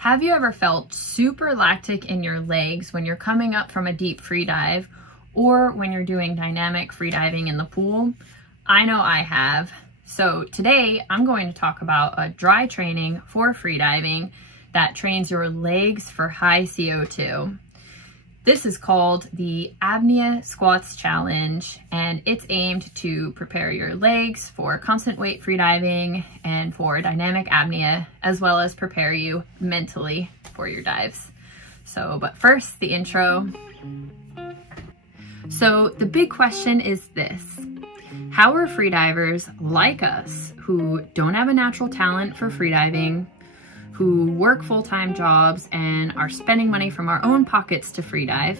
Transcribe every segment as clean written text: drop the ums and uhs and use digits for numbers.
Have you ever felt super lactic in your legs when you're coming up from a deep free dive or when you're doing dynamic free diving in the pool? I know I have. So today I'm going to talk about a dry training for free diving that trains your legs for high CO2. This is called the Apnea Squats Challenge, and it's aimed to prepare your legs for constant weight freediving and for dynamic apnea, as well as prepare you mentally for your dives. But first, the intro. So the big question is this: how are freedivers like us, who don't have a natural talent for freediving, who work full-time jobs and are spending money from our own pockets to freedive,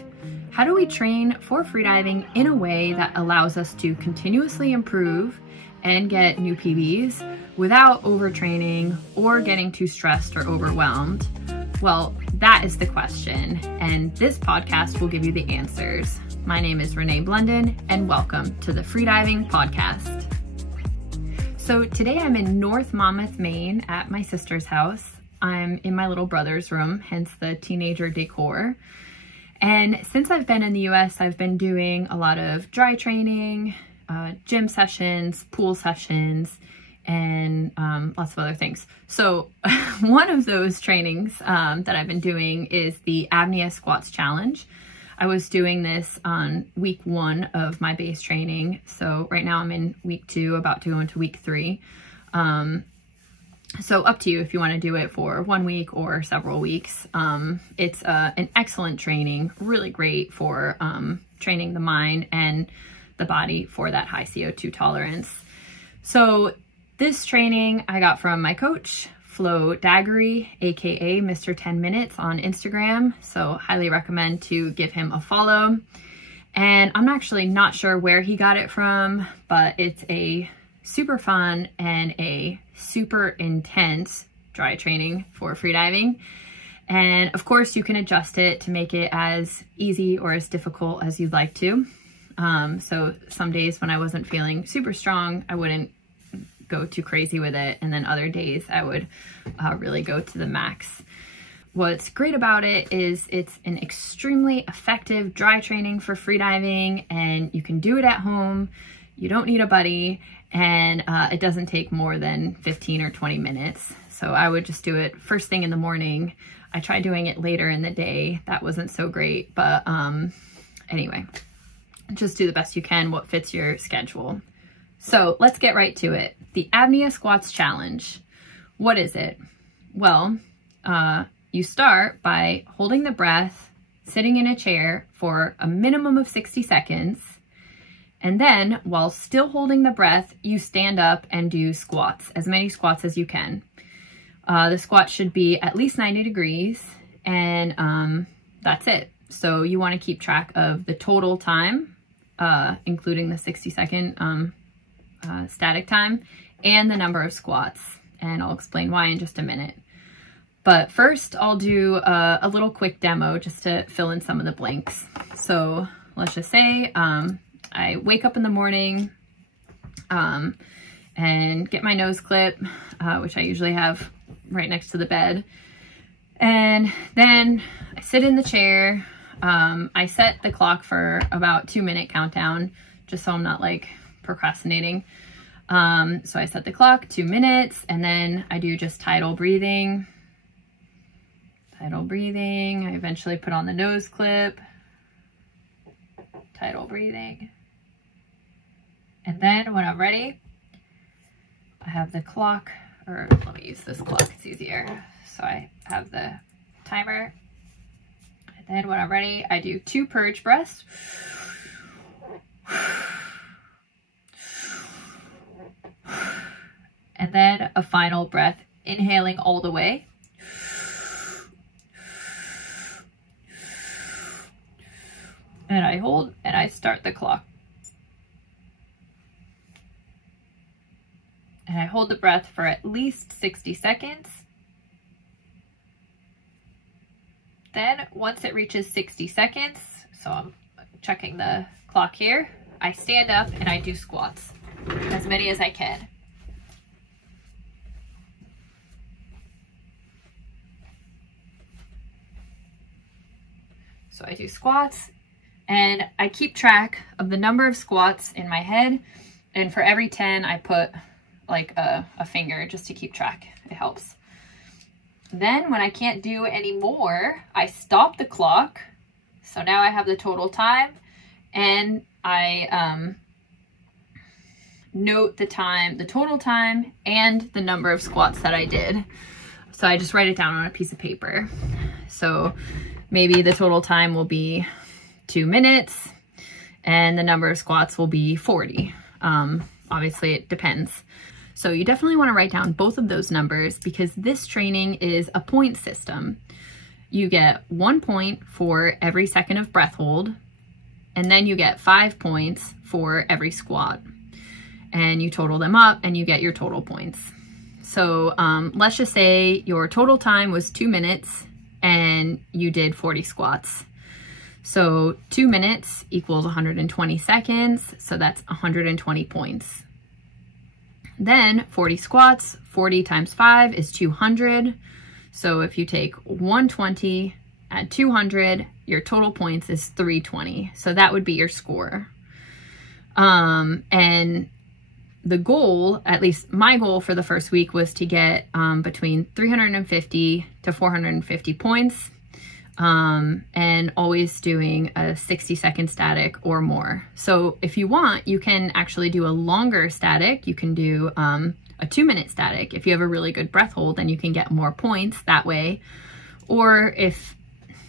how do we train for freediving in a way that allows us to continuously improve and get new PBs without overtraining or getting too stressed or overwhelmed? Well, that is the question, and this podcast will give you the answers. My name is Renee Blunden, and welcome to the Freediving Podcast. So today I'm in North Monmouth, Maine at my sister's house. I'm in my little brother's room, hence the teenager decor. And since I've been in the US, I've been doing a lot of dry training, gym sessions, pool sessions, and lots of other things. So one of those trainings that I've been doing is the Apnea Squats Challenge. I was doing this on week 1 of my base training. So right now I'm in week 2, about to go into week 3. So up to you if you want to do it for 1 week or several weeks. It's an excellent training, really great for training the mind and the body for that high CO2 tolerance. So this training I got from my coach, Flo Daggery, aka Mr. 10 Minutes on Instagram. So highly recommend to give him a follow. And I'm actually not sure where he got it from, but it's a super fun and a super intense dry training for freediving. And of course you can adjust it to make it as easy or as difficult as you'd like to. So some days when I wasn't feeling super strong, I wouldn't go too crazy with it. And then other days I would really go to the max. What's great about it is it's an extremely effective dry training for freediving, and you can do it at home. You don't need a buddy, and it doesn't take more than 15 or 20 minutes. So I would just do it first thing in the morning. I tried doing it later in the day. That wasn't so great, but anyway, just do the best you can, what fits your schedule. So let's get right to it. The Apnea Squats Challenge. What is it? Well, you start by holding the breath, sitting in a chair for a minimum of 60 seconds. And then, while still holding the breath, you stand up and do squats, as many squats as you can. The squat should be at least 90 degrees, and that's it. So you want to keep track of the total time, including the 60-second static time, and the number of squats. And I'll explain why in just a minute. But first, I'll do a little quick demo just to fill in some of the blanks. So let's just say I wake up in the morning and get my nose clip, which I usually have right next to the bed. And then I sit in the chair. I set the clock for about 2-minute countdown, just so I'm not like procrastinating. So I set the clock 2 minutes, and then I do just tidal breathing. Tidal breathing. I eventually put on the nose clip. Tidal breathing. And then when I'm ready, I have the clock, or let me use this clock, it's easier. So I have the timer. And then when I'm ready, I do 2 purge breaths. And then a final breath, inhaling all the way. And I hold and I start the clock. And I hold the breath for at least 60 seconds. Then once it reaches 60 seconds, so I'm checking the clock here, I stand up and I do squats, as many as I can. So I do squats, and I keep track of the number of squats in my head. And for every 10, I put like a finger just to keep track. It helps. Then when I can't do any more, I stop the clock. So now I have the total time, and I note the time, the total time, and the number of squats that I did. So I just write it down on a piece of paper. So maybe the total time will be 2 minutes, and the number of squats will be 40. Obviously it depends. So you definitely want to write down both of those numbers, because this training is a point system. You get 1 point for every second of breath hold, and then you get 5 points for every squat. And you total them up and you get your total points. So let's just say your total time was 2 minutes and you did 40 squats. So 2 minutes equals 120 seconds. So that's 120 points. Then 40 squats, 40 times 5 is 200. So if you take 120, add 200, your total points is 320. So that would be your score. And the goal, at least my goal for the first week, was to get between 350 to 450 points, and always doing a 60-second static or more. So if you want, you can actually do a longer static. You can do a 2-minute static. If you have a really good breath hold, then you can get more points that way. Or if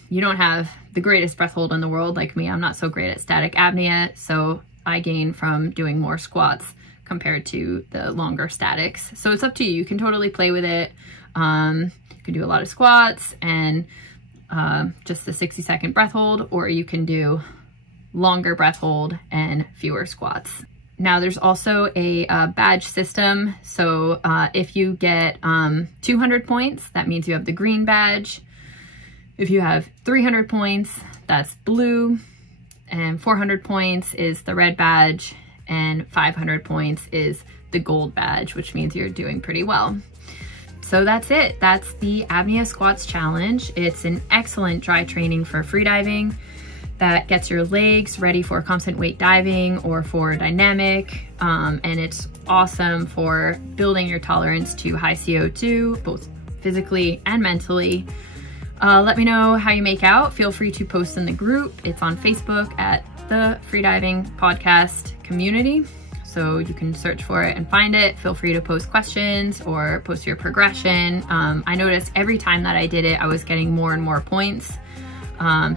you don't have the greatest breath hold in the world, like me, I'm not so great at static apnea, so I gain from doing more squats compared to the longer statics. So it's up to you. You can totally play with it. You can do a lot of squats and just the 60-second breath hold, or you can do longer breath hold and fewer squats. Now there's also a badge system. So if you get 200 points, that means you have the green badge. If you have 300 points, that's blue, and 400 points is the red badge, and 500 points is the gold badge, which means you're doing pretty well. So that's it. That's the Apnea Squats Challenge. It's an excellent dry training for freediving that gets your legs ready for constant weight diving or for dynamic, and it's awesome for building your tolerance to high CO2, both physically and mentally. Let me know how you make out. Feel free to post in the group. It's on Facebook at the Freediving Podcast Community. So you can search for it and find it. Feel free to post questions or post your progression. I noticed every time that I did it, I was getting more and more points.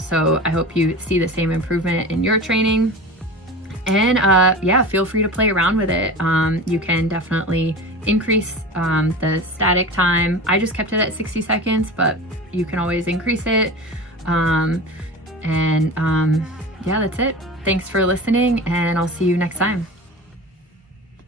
So I hope you see the same improvement in your training. And yeah, feel free to play around with it. You can definitely increase the static time. I just kept it at 60 seconds, but you can always increase it. Yeah, that's it. Thanks for listening, and I'll see you next time.